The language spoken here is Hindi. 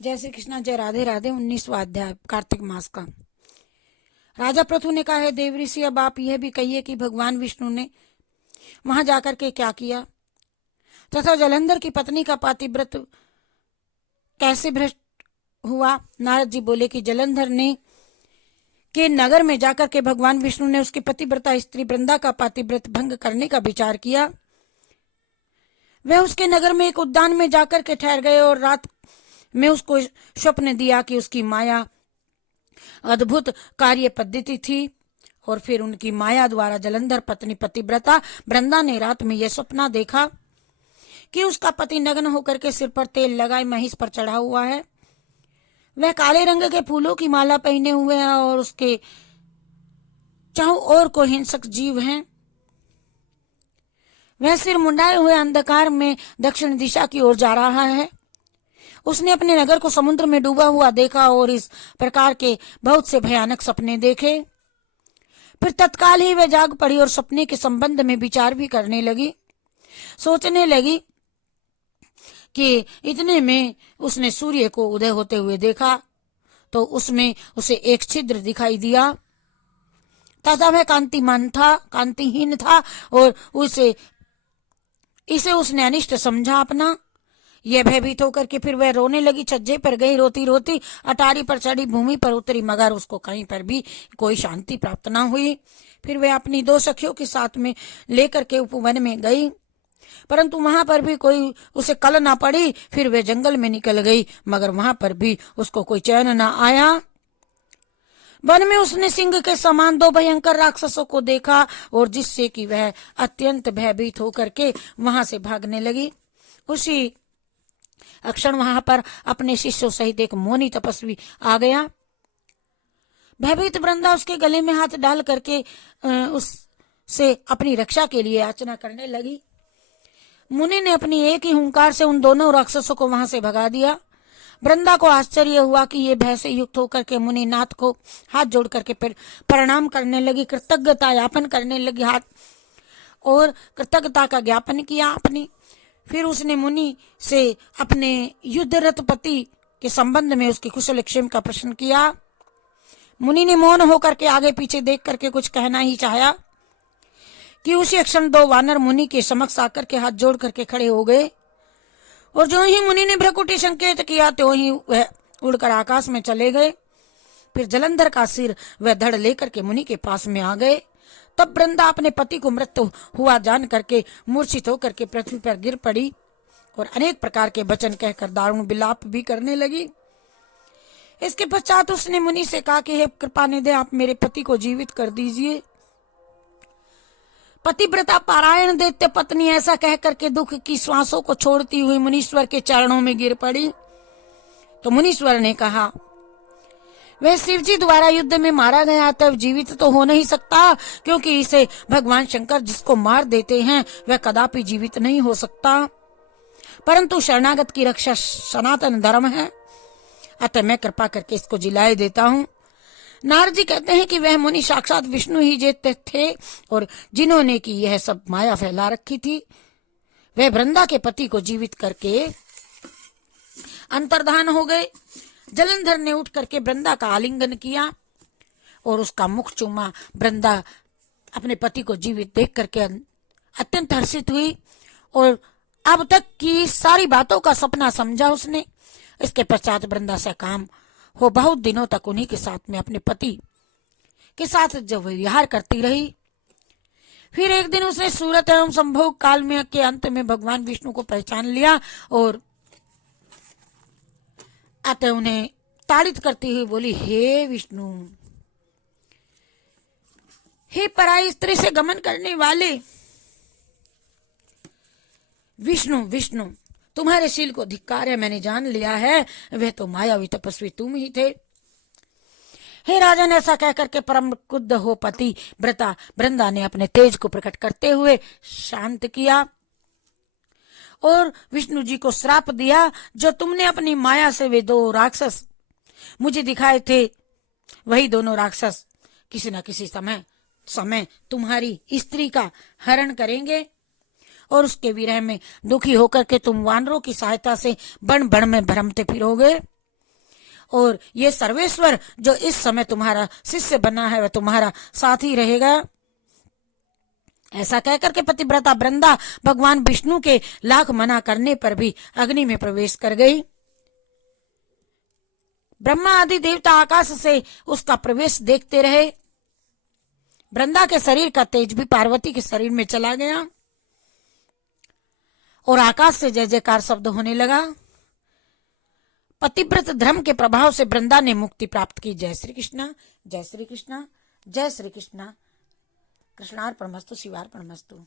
जय श्री कृष्णा, जय राधे राधे। 19वां अध्याय कार्तिक मास का। राजा पृथु ने कहा, है देव ऋषि, अब आप यह भी कहिए कि भगवान विष्णु ने वहां जाकर के क्या किया तथा जलंधर की पत्नी का पातिव्रत कैसे भ्रष्ट हुआ। नारद जी बोले कि जलंधर ने के नगर में जाकर के भगवान विष्णु ने उसकी पतिव्रता स्त्री वृंदा का पातिव्रत भंग करने का विचार किया। वह उसके नगर में एक उद्यान में जाकर के ठहर गए और रात में उसको स्वप्न दिया कि उसकी माया अद्भुत कार्य पद्धति थी। और फिर उनकी माया द्वारा जलंधर पत्नी पतिव्रता वृंदा ने रात में यह सपना देखा कि उसका पति नग्न होकर के सिर पर तेल लगाए महिष पर चढ़ा हुआ है। वह काले रंग के फूलों की माला पहने हुए है और उसके चारों ओर को हिंसक जीव हैं। वह सिर मुंडाए हुए अंधकार में दक्षिण दिशा की ओर जा रहा है। उसने अपने नगर को समुद्र में डूबा हुआ देखा और इस प्रकार के बहुत से भयानक सपने देखे। फिर तत्काल ही वह जाग पड़ी और सपने के संबंध में विचार भी करने लगी। सोचने लगी कि इतने में उसने सूर्य को उदय होते हुए देखा तो उसमें उसे एक छिद्र दिखाई दिया तथा वह कांतिमान था, कांतिहीन था और इसे उसने अनिष्ट समझा अपना। यह भयभीत होकर के फिर वह रोने लगी। छज्जे पर गई, रोती रोती अटारी पर चढ़ी, भूमि पर उतरी, मगर उसको कहीं पर भी कोई शांति प्राप्त न हुई। फिर वह अपनी दो सखियों के साथ में लेकर के उपवन में गई, परंतु वहां पर भी कोई उसे कल ना पड़ी। फिर वह जंगल में निकल गई, मगर वहां पर भी उसको कोई चैन न आया। वन में उसने सिंह के समान दो भयंकर राक्षसों को देखा और जिससे कि वह अत्यंत भयभीत होकर के वहां से भागने लगी। उसी अक्षण वहां पर अपने शिष्यों सहित एक मौनी तपस्वी आ गया। भयभीत वृंदा उसके गले में हाथ डाल करके उससे अपनी रक्षा के लिए याचना करने लगी। मुनि ने अपनी एक ही हुंकार से उन दोनों राक्षसों को वहां से भगा दिया। वृंदा को आश्चर्य हुआ कि ये भय से युक्त होकर के मुनि नाथ को हाथ जोड़ करके प्रणाम करने लगी, कृतज्ञता ज्ञापन करने लगी, हाथ और कृतज्ञता का ज्ञापन किया अपनी। फिर उसने मुनि से अपने युद्धरत पति के संबंध में उसके कुशल क्षेम का प्रश्न किया। मुनि ने मौन होकर के आगे पीछे देख करके कुछ कहना ही चाहा कि उसी क्षण दो वानर मुनि के समक्ष आकर के हाथ जोड़ करके खड़े हो गए और जो ही मुनि ने भ्रकुटी संकेत किया तो ही वह उड़कर आकाश में चले गए। फिर जलंधर का सिर वह धड़ लेकर के मुनि के पास में आ गए। तब वृंदा अपने पति को मृत्यु हुआ जान करके मूर्छित होकर के पृथ्वी पर गिर पड़ी और अनेक प्रकार के वचन कहकर दारुण विलाप भी करने लगी। इसके पश्चात उसने मुनि से कहा कि हे कृपा निधि, आप मेरे पति को जीवित कर दीजिए। पतिव्रता पारायण दैत्य पत्नी ऐसा कह करके दुख की श्वासों को छोड़ती हुई मुनीश्वर के चरणों में गिर पड़ी। तो मुनीश्वर ने कहा, वह शिव जी द्वारा युद्ध में मारा गया तब जीवित तो हो नहीं सकता, क्योंकि इसे भगवान शंकर जिसको मार देते हैं वह कदापि जीवित नहीं हो सकता। परंतु शरणागत की रक्षा सनातन धर्म है, अतः मैं कृपा करके इसको जिलाए देता हूँ। नारद जी कहते हैं कि वह मुनि साक्षात विष्णु ही जेते थे और जिन्होंने की यह सब माया फैला रखी थी। वह वृंदा के पति को जीवित करके अंतर्धान हो गए। जलंधर ने उठ करके वृंदा का आलिंगन किया और उसका मुख चूमा। वृंदा अपने पति को जीवित देख करके अत्यंत हर्षित हुई और अब तक की सारी बातों का सपना समझा उसने। इसके पश्चात वृंदा से काम हो बहुत दिनों तक उन्हीं के साथ में अपने पति के साथ जब विहार करती रही। फिर एक दिन उसने सूरत एवं संभोग काल में के अंत में भगवान विष्णु को पहचान लिया और अतः उन्हें ताड़ित करती हुई बोली, हे विष्णु, हे पराई स्त्री से गमन करने वाले विष्णु, विष्णु तुम्हारे शील को धिक्कार है, मैंने जान लिया है, वह तो मायावी तपस्वी तुम ही थे। हे राजन, ऐसा कहकर के परम क्रुद्ध हो पति व्रता वृंदा ने अपने तेज को प्रकट करते हुए शांत किया और विष्णु जी को श्राप दिया, जो तुमने अपनी माया से वे दो राक्षस मुझे दिखाए थे, वही दोनों राक्षस किसी न किसी समय तुम्हारी स्त्री का हरण करेंगे और उसके विरह में दुखी होकर के तुम वानरों की सहायता से बन बन में भ्रमते फिरोगे। और ये सर्वेश्वर जो इस समय तुम्हारा शिष्य बना है वह तुम्हारा साथी रहेगा। ऐसा कहकर के पतिव्रता वृंदा भगवान विष्णु के लाख मना करने पर भी अग्नि में प्रवेश कर गई। ब्रह्मा आदि देवता आकाश से उसका प्रवेश देखते रहे। वृंदा के शरीर का तेज भी पार्वती के शरीर में चला गया और आकाश से जय जयकार शब्द होने लगा। पतिव्रत धर्म के प्रभाव से वृंदा ने मुक्ति प्राप्त की। जय श्री कृष्णा, जय श्री कृष्णा, जय श्री कृष्णा। कृष्णार्पणमस्तु, शिवार्पणमस्तु।